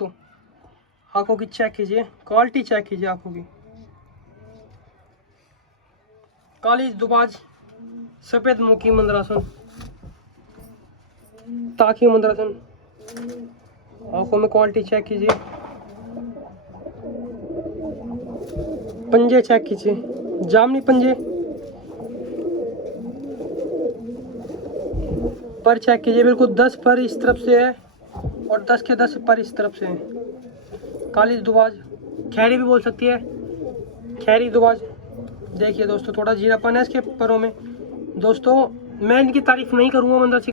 तो आंखों की चेक कीजिए, क्वालिटी चेक कीजिए आंखों की। काली दुबाज, सफेद मुखी मंदरासन, ताकि मंदरासन, आंखों में क्वालिटी चेक कीजिए, पंजे चेक कीजिए, जामनी पंजे, पर चेक कीजिए, बिल्कुल 10 पर इस तरफ से है और 10 के 10 पर इस तरफ से है। काली दुबाज, खैरी भी बोल सकती है, खैरी दुबाज। देखिए दोस्तों, थोड़ा जीरापन है इसके परों में। दोस्तों मैं इनकी तारीफ नहीं करूँगा मंदर